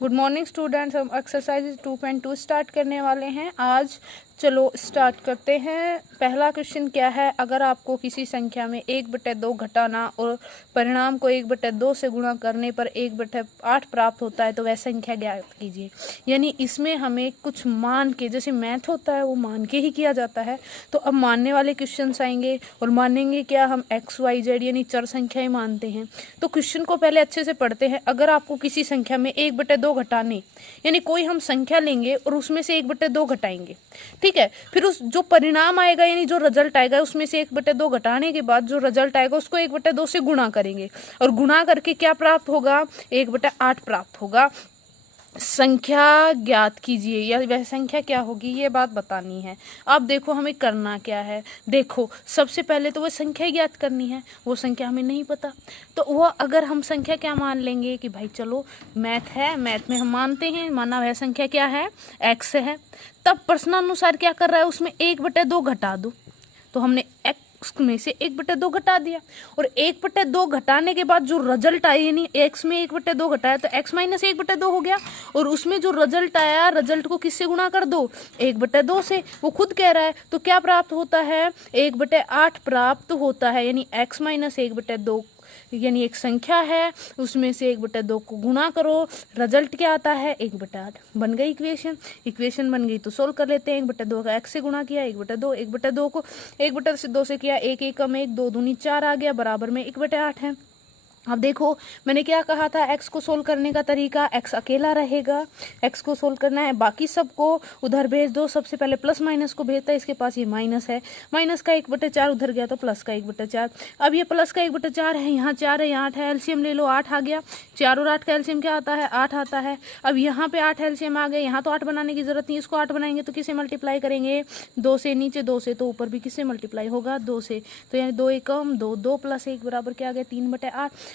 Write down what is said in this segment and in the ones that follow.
Good morning students. हम exercise 2.2 start करने वाले हैं आज। चलो स्टार्ट करते हैं। पहला क्वेश्चन क्या है, अगर आपको किसी संख्या में 1/2 घटाना और परिणाम को 1/2 से गुणा करने पर 1/8 प्राप्त होता है तो वह संख्या ज्ञात कीजिए। यानी इसमें हमें कुछ मान के, जैसे मैथ होता है वो मान के ही किया जाता है, तो अब मानने वाले क्वेश्चन आएंगे और मानेंगे क्या, हम एक्स वाई जेड यानी चर संख्याएं मानते हैं। तो क्वेश्चन को पहले अच्छे से पढ़ते हैं। अगर आपको किसी संख्या में 1/2 घटाने, यानी कोई हम संख्या लेंगे और उसमें से 1/2 घटाएंगे, ठीक है, फिर उस जो परिणाम आएगा यानी जो रिजल्ट आएगा उसमें से 1/2 घटाने के बाद जो रिजल्ट आएगा उसको 1/2 से गुणा करेंगे और गुणा करके क्या प्राप्त होगा, 1/8 प्राप्त होगा। संख्या ज्ञात कीजिए, या वह संख्या क्या होगी ये बात बतानी है। अब देखो हमें करना क्या है। देखो सबसे पहले तो वह संख्या ज्ञात करनी है, वो संख्या हमें नहीं पता, तो वो अगर हम संख्या क्या मान लेंगे कि भाई चलो मैथ है, मैथ में हम मानते हैं, माना वह संख्या क्या है, एक्स है। तब प्रश्नानुसार क्या कर रहा है, उसमें 1/2 घटा दो, तो हमने एक्स में से 1/2 घटा दिया और 1/2 घटाने के बाद जो रिजल्ट आया, यानी एक्स में 1/2 घटाया तो एक्स माइनस 1/2 हो गया और उसमें जो रिजल्ट आया, रिजल्ट को किससे गुणा कर दो, 1/2 से। वो खुद कह रहा है, तो क्या प्राप्त होता है, 1/8 प्राप्त होता है। यानी एक्स माइनस 1/2 यानी एक संख्या है, उसमें से 1/2 को गुणा करो, रिजल्ट क्या आता है, 1/8। बन गई इक्वेशन बन गई। तो सोल्व कर लेते हैं। 1/2 का एक्स से गुणा किया, 1/2, 1/2 को 1/2 से किया, 1 एकम 1, 2 दूनी 4 आ गया, बराबर में 1/8 है। अब देखो मैंने क्या कहा था, एक्स को सोल्व करने का तरीका, एक्स अकेला रहेगा, एक्स को सोल्व करना है, बाकी सबको उधर भेज दो। सबसे पहले प्लस माइनस को भेजता है, इसके पास ये माइनस है, माइनस का 1/4 उधर गया तो प्लस का 1/4। अब ये प्लस का 1/4 है, यहाँ 4 है, यहाँ 8 है, एलसीएम ले लो, 8 आ गया। 4 और 8 का एलसीएम क्या आता है, 8 आता है। अब यहाँ पे 8 एलसीएम आ गए, यहाँ तो 8 बनाने की जरूरत नहीं, इसको 8 बनाएंगे तो किसे मल्टीप्लाई करेंगे, 2 से, नीचे 2 से, तो ऊपर भी किससे मल्टीप्लाई होगा, 2 से। तो यानी 2 एकम 2, 2 + 1 बराबर क्या आ गया, 3/8।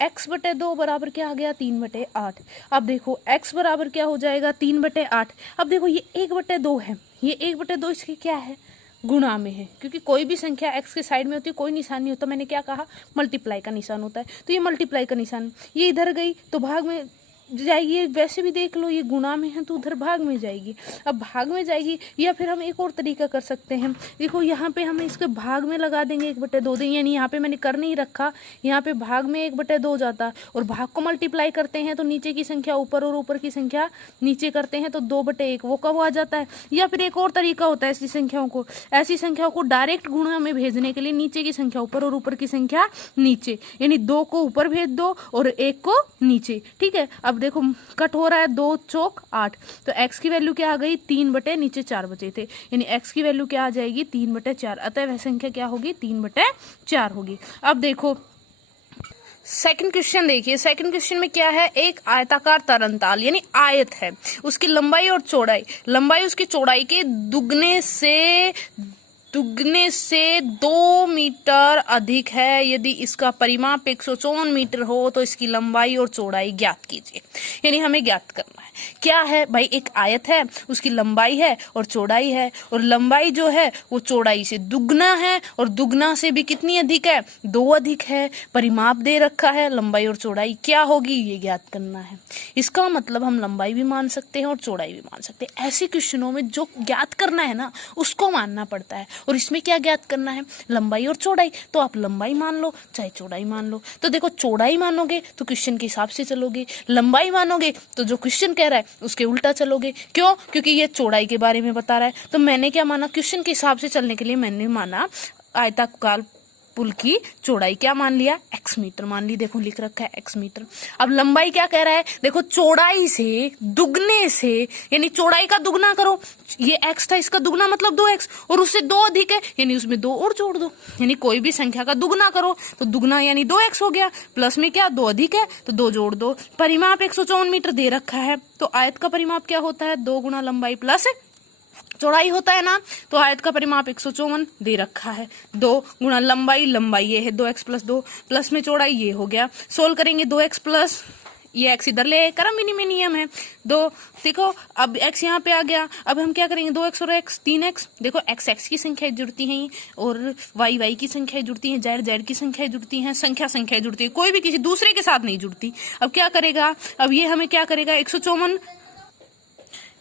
x/2 बराबर क्या आ गया, 3/8। अब देखो x बराबर क्या हो जाएगा, 3/8। अब देखो ये 1/2 है, ये 1/2 इसकी क्या है, गुणा में है, क्योंकि कोई भी संख्या x के साइड में होती है, कोई निशान नहीं होता। मैंने क्या कहा, मल्टीप्लाई का निशान होता है, तो ये मल्टीप्लाई का निशान, ये इधर गई तो भाग में जाएगी। वैसे भी देख लो ये गुणा में है तो उधर भाग में जाएगी। अब भाग में जाएगी, या फिर हम एक और तरीका कर सकते हैं। देखो यहाँ पे हम इसके भाग में लगा देंगे 1/2, यानी यहाँ पे मैंने कर नहीं रखा, यहाँ पे भाग में 1/2 जाता और भाग को मल्टीप्लाई करते हैं तो नीचे की संख्या ऊपर और ऊपर की संख्या नीचे करते हैं तो 2/1 वो कब आ जाता है। या फिर एक और तरीका होता है, ऐसी संख्याओं को डायरेक्ट गुणा में भेजने के लिए नीचे की संख्या ऊपर और ऊपर की संख्या नीचे, यानी 2 को ऊपर भेज दो और 1 को नीचे, ठीक है। अब देखो कट हो रहा है, 2 चौक 8, तो x की वैल्यू क्या आ गई, 3 नीचे 4 बचे थे, यानी x की वैल्यू क्या आ जाएगी, 3/4। अतः वह संख्या क्या होगी, 3/4 होगी। अब देखो सेकंड क्वेश्चन देखिए। सेकंड क्वेश्चन में क्या है, एक आयताकार तरंताल यानी आयत है, उसकी लंबाई और चौड़ाई, लंबाई उसकी चौड़ाई के दुगने से 2 मीटर अधिक है। यदि इसका परिमाप 154 मीटर हो तो इसकी लंबाई और चौड़ाई ज्ञात कीजिए। यानी हमें ज्ञात करना है क्या है भाई, एक आयत है, उसकी लंबाई है और चौड़ाई है, और लंबाई जो है वो चौड़ाई से दुगना है और दुगना से भी कितनी अधिक है, 2 अधिक है। परिमाप दे रखा है, लंबाई और चौड़ाई क्या होगी ये ज्ञात करना है। इसका मतलब हम लंबाई भी मान सकते हैं और चौड़ाई भी मान सकते हैं। ऐसे क्वेश्चनों में जो ज्ञात करना है ना उसको मानना पड़ता है, और इसमें क्या ज्ञात करना है, लंबाई और चौड़ाई। तो आप लंबाई मान लो चाहे चौड़ाई मान लो। तो देखो चौड़ाई मानोगे तो क्वेश्चन के हिसाब से चलोगे, लंबाई मानोगे तो जो क्वेश्चन कह रहा है उसके उल्टा चलोगे। क्यों, क्योंकि ये चौड़ाई के बारे में बता रहा है। तो मैंने क्या माना, क्वेश्चन के हिसाब से चलने के लिए मैंने माना आयताकार पुल की चौड़ाई क्या मान लिया, x मीटर मान ली। देखो लिख रखा है x मीटर। अब लंबाई क्या कह रहा है, देखो चौड़ाई से दुगने से, यानी चौड़ाई का दुगना करो, ये x था, इसका दुगना मतलब 2x, और उससे 2 अधिक है यानी उसमें 2 और जोड़ दो। यानी कोई भी संख्या का दुगना करो तो दुगना यानी 2x हो गया, प्लस में क्या 2 अधिक है तो 2 जोड़ दो। परिमाप 154 मीटर दे रखा है, तो आयत का परिमाप क्या होता है, 2 गुना लंबाई प्लस चौड़ाई होता है ना। तो आयत का परिमाप 154 दे रखा है, 2 गुना लंबाई, लंबाई ये है 2x + 2, प्लस में चौड़ाई ये हो गया। सोल्व करेंगे 2x + ये x इधर ले, क्रम में नियम है। दो देखो अब x यहाँ पे आ गया, अब हम क्या करेंगे 2x और x 3x, देखो x x की संख्या जुड़ती हैं और y y की संख्या जुड़ती है, z z की संख्या जुड़ती है, संख्या जुड़ती है, कोई भी किसी दूसरे के साथ नहीं जुड़ती। अब क्या करेगा, अब ये हमें क्या करेगा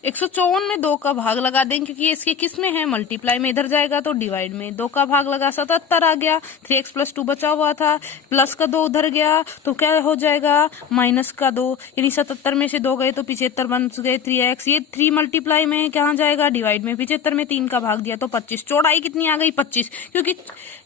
154 में 2 का भाग लगा देंगे क्योंकि ये इसके किस में है, मल्टीप्लाई में, इधर जाएगा तो डिवाइड में, 2 का भाग लगा 77 आ गया, 3x + 2 बचा हुआ था, प्लस का 2 उधर गया तो क्या हो जाएगा माइनस का 2, यानी 77 में से 2 गए तो 75 बन गए 3x, ये 3 मल्टीप्लाई में कहाँ जाएगा, डिवाइड में, 75 में 3 का भाग दिया तो 25, चौड़ाई कितनी आ गई 25, क्योंकि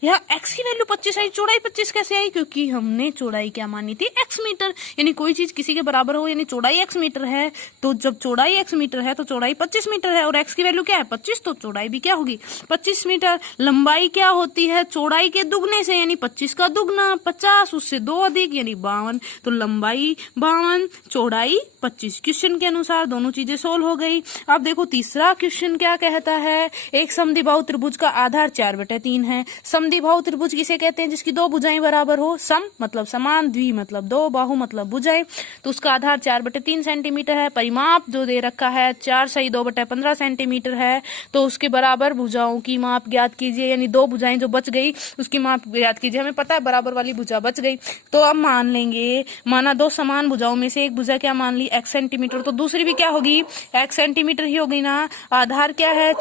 यहाँ x की वैल्यू 25 आई, चौड़ाई 25 कैसे आई, क्योंकि हमने चौड़ाई क्या मानी थी, x मीटर, यानी कोई चीज किसी के बराबर हो यानी चौड़ाई x मीटर है, तो जब चौड़ाई x मीटर है तो चौड़ाई 25 मीटर है और x की वैल्यू क्या है 25, तो चौड़ाई भी क्या होगी 25 मीटर। लंबाई क्या होती है, चौड़ाई के दुगने से, यानी 25 का दुगना 50, उससे 2 अधिक यानी 52, तो लंबाई 52, चौड़ाई 25। क्वेश्चन के अनुसार दोनों चीजें सोल्व हो गई। अब देखो तीसरा क्वेश्चन क्या कहता है, एक समद्विबाहु त्रिभुज का आधार 4/3 है। समद्विबाहु त्रिभुज किसे कहते हैं, जिसकी 2 भुजाएं बराबर हो, सम मतलब समान, द्वि मतलब 2, बाहु मतलब भुजाएं, तो उसका आधार 4/3 सेंटीमीटर है। परिमाप जो दे रखा है 4 सही 2/15 सेंटीमीटर है, तो उसके बराबर भुजाओं की माप ज्ञात कीजिए, यानी 2 भुजाएं जो बच गई उसकी माप ज्ञात कीजिए। हमें पता है बराबर वाली भुजा बच गई, तो अब मान लेंगे, माना 2 समान भुजाओं में से एक भुजा क्या मान ली x सेंटीमीटर, तो दूसरी भी क्या होगी x सेंटीमीटर ही होगी ना। आधार क्या है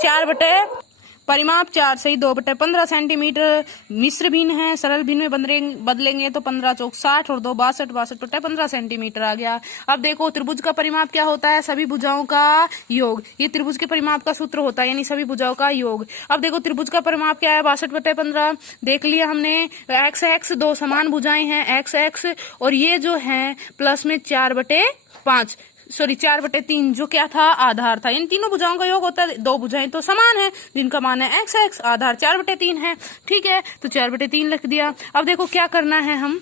परिमाप 4 सही 2/15 सेंटीमीटर। मिश्र भिन्न है, सरल भिन्न में बदलेंगे तो 15 चौक 60 और 2 62, 62/15 सेंटीमीटर आ गया। अब देखो त्रिभुज का परिमाप क्या होता है, सभी भुजाओं का योग, ये त्रिभुज के परिमाप का सूत्र होता है, यानी सभी भुजाओं का योग। अब देखो त्रिभुज का परिमाप क्या है 62/15, देख लिया हमने, x 2 समान भुजाएं हैं x और ये जो है प्लस में 4/5 सॉरी 4/3 जो क्या था आधार था, इन तीनों भुजाओं का योग होता है, 2 भुजाएं तो समान है जिनका मान है x, आधार 4/3 है, ठीक है, तो 4/3 लिख दिया। अब देखो क्या करना है, हम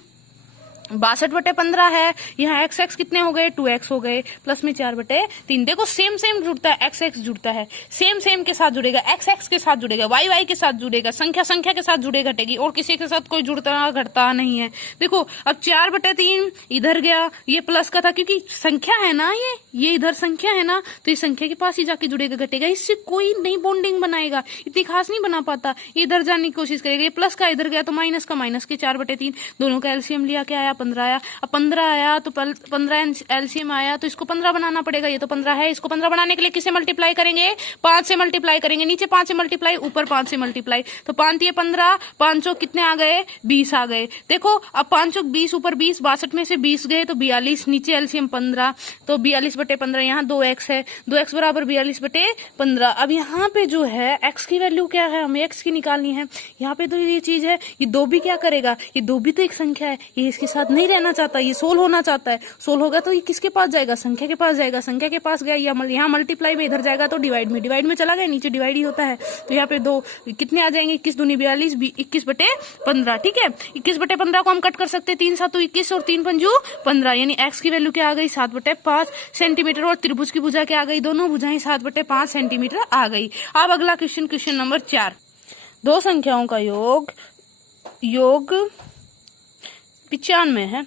62/15 है, यहाँ x कितने हो गए 2x हो गए, प्लस में 4/3, देखो सेम जुड़ता है, x जुड़ता है, सेम के साथ जुड़ेगा, x के साथ जुड़ेगा, y के साथ जुड़ेगा, संख्या के साथ जुड़े घटेगी, और किसी के साथ कोई जुड़ता घटता नहीं है। देखो अब 4/3 इधर गया, ये प्लस का था क्योंकि संख्या है ना, ये इधर संख्या है ना, तो ये संख्या के पास ही जाके जुड़ेगा घटेगा, इससे कोई नई बॉन्डिंग बनाएगा, इतनी खास नहीं बना पाता, इधर जाने की कोशिश करेगा, ये प्लस का इधर गया तो माइनस के 4/3, दोनों का एलसीएम लिया, क्या आया 15 आया। अब 15 आया तो 15 एलसीएम आया तो इसको 15 बनाना पड़ेगा, ये तो 15 है, इसको 15 बनाने के लिए किससे मल्टीप्लाई करेंगे 5 से मल्टीप्लाई करेंगे, नीचे 5 से मल्टीप्लाई ऊपर 5 से मल्टीप्लाई, तो 5 ये 15, 5 कितने आ गए 20 आ गए। देखो अब 5 20 ऊपर 20, 62 में से 20 गए तो 42, नीचे एलसीएम 15, तो 42/15, यहाँ 2x है, 2x बराबर 42/15। अब यहाँ पे जो है x की वैल्यू क्या है, हमें x की निकालनी है, यहाँ पे तो ये चीज है, ये 2 भी क्या करेगा, ये 2 भी तो एक संख्या है, ये इसके साथ नहीं रहना चाहता, ये सोल्व होना चाहता है, सोल्व होगा तो ये किसके पास जाएगा, संख्या के पास जाएगा, संख्या के पास गया, यहाँ मल्टीप्लाई में इधर जाएगा तो डिवाइड में चला गया, नीचे डिवाइड ही होता है, तो यहाँ पे 2 कितने आ जाएंगे 21 दूनी 42, 21/15, ठीक है, 21/15 को हम कट कर सकते हैं, 3 7 21 और 3 5 15, यानी x की वैल्यू क्या आ गई 7/5 सेंटीमीटर, और त्रिभुज की भुजा क्या आ गई, दोनों भुजाएं 7/5 सेंटीमीटर आ गई। अब अगला क्वेश्चन नंबर 4, 2 संख्याओं का योग 95 है,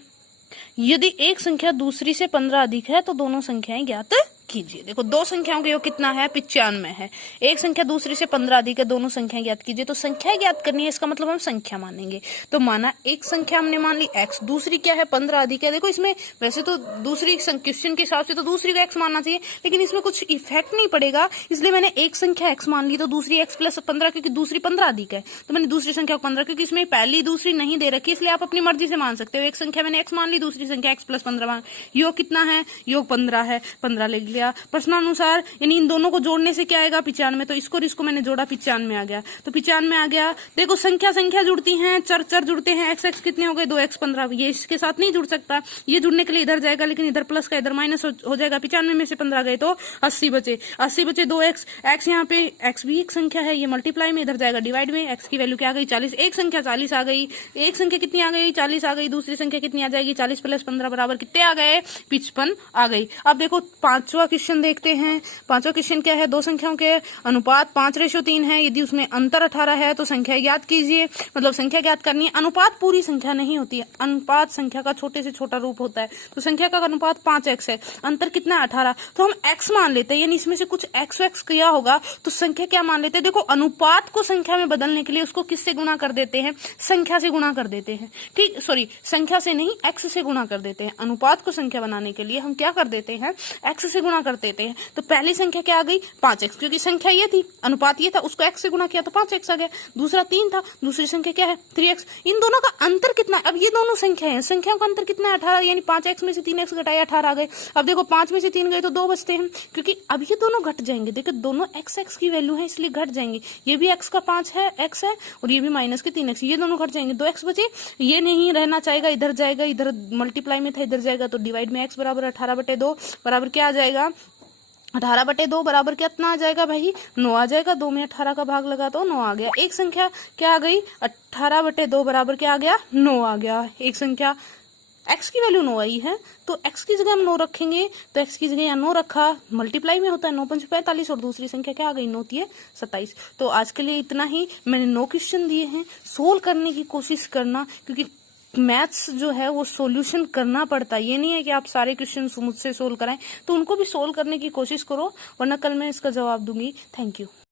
यदि एक संख्या दूसरी से 15 अधिक है तो दोनों संख्याएं ज्ञात कीजिए। देखो 2 संख्याओं का योग कितना है 95 है, एक संख्या दूसरी से 15 अधिक है, दोनों संख्याएं ज्ञात कीजिए। तो संख्या ज्ञात करनी है, इसका मतलब हम संख्या मानेंगे, तो माना एक संख्या हमने मान ली x, दूसरी क्या है 15 अधिक है। देखो इसमें वैसे तो दूसरी क्वेश्चन के हिसाब से तो दूसरी को x मानना चाहिए, लेकिन इसमें कुछ इफेक्ट नहीं पड़ेगा, इसलिए मैंने एक संख्या x मान ली, तो दूसरी x + 15, क्योंकि दूसरी 15 अधिक है तो मैंने दूसरी संख्या को 15, क्योंकि इसमें पहली दूसरी नहीं दे रखी, इसलिए आप अपनी मर्जी से मान सकते हो। एक संख्या मैंने x मान ली, दूसरी संख्या x + 15 मान, योग कितना है, योग 15 है, 15 ले लिया प्रश्नानुसार, यानी इन दोनों को जोड़ने से क्या आएगा 95, तो इसको मैंने जोड़ा 95 आ गया, तो 95 आ गया। देखो संख्या जुड़ती हैं, चर जुड़ते हैं, x कितने हो गए 2x 15, ये इसके साथ नहीं जुड़ सकता, ये जुड़ने के लिए इधर जाएगा, लेकिन इधर प्लस का इधर माइनस हो जाएगा, 95 में से 15 गए तो 80 बचे 2x, x यहाँ पे x भी एक संख्या है, ये मल्टीप्लाई में इधर जाएगा डिवाइड में, x की वैल्यू क्या आ गई 40, एक संख्या 40 आ गई, एक संख्या कितनी आ गई 40 आ गई, दूसरी संख्या कितनी आ जाएगी 40 + 15 बराबर कितने आ गए 55 आ गई। अब देखो 5वां क्वेश्चन देखते हैं। पांचवा क्वेश्चन क्या है, दो संख्याओं के अनुपात 5:3 है, यदि उसमें अंतर 18 है तो संख्या ज्ञात कीजिए। मतलब संख्या ज्ञात करनी है। अनुपात पूरी संख्या नहीं होती है, अनुपात संख्या का छोटे से छोटा रूप होता है। तो संख्या का अनुपात 5x है, अंतर कितना है 18, तो हम x मान लेते हैं, यानी इसमें से कुछ x किया होगा तो संख्या क्या मान लेते हैं। देखो अनुपात को संख्या में बदलने के लिए उसको किससे गुणा कर देते हैं, संख्या से गुणा कर देते हैं। ठीक, सॉरी संख्या से नहीं, x से गुणा कर देते हैं। अनुपात को संख्या बनाने के लिए हम क्या कर देते हैं, x से गुणा कर देते हैं। तो पहली संख्या क्या आ गई 5x, क्योंकि संख्या ये थी, अनुपात ये था, उसको x से गुणा किया तो 5x आ गया। दूसरा 3 था, दूसरी संख्या क्या है 3x। इन दोनों का अंतर कितना है, अब ये दोनों संख्या है, संख्याओं का अंतर कितना है 18, यानी 5x में से 3x घटाया 18 आ गए। अब देखो 5 में से 3 गए तो 2 बचते हैं, क्योंकि अब ये दोनों घट जाएंगे। देखो दोनों x की वैल्यू है इसलिए घट जाएंगे। ये भी x का 5 है, x है, और ये भी माइनस के 3x, ये दोनों घट जाएंगे, 2x बचे। ये नहीं रहना चाहेगा, इधर जाएगा, इधर मल्टीप्लाई में था इधर जाएगा, तो डिवाइड में x बराबर 18/2 बराबर क्या आ जाएगा 18/2 बराबर कितना आ जाएगा भाई 9 आ जाएगा। 2 में 18 का भाग लगा तो 9 आ गया। एक संख्या क्या आ गई 18/2 बराबर क्या आ गया 9 आ गया। एक संख्या x की वैल्यू 9 आई है, तो x की जगह हम 9 रखेंगे, तो x की जगह यहाँ 9 रखा, मल्टीप्लाई में होता है 9 5 45, और दूसरी संख्या क्या आ गई 9 3 27। तो आज के लिए इतना ही। मैंने 9 क्वेश्चन दिए हैं, सोल्व करने की कोशिश करना, क्योंकि मैथ्स जो है वो सॉल्यूशन करना पड़ता है। ये नहीं है कि आप सारे क्वेश्चन मुझसे सोल्व कराएं, तो उनको भी सोल्व करने की कोशिश करो, वरना कल मैं इसका जवाब दूंगी। Thank you.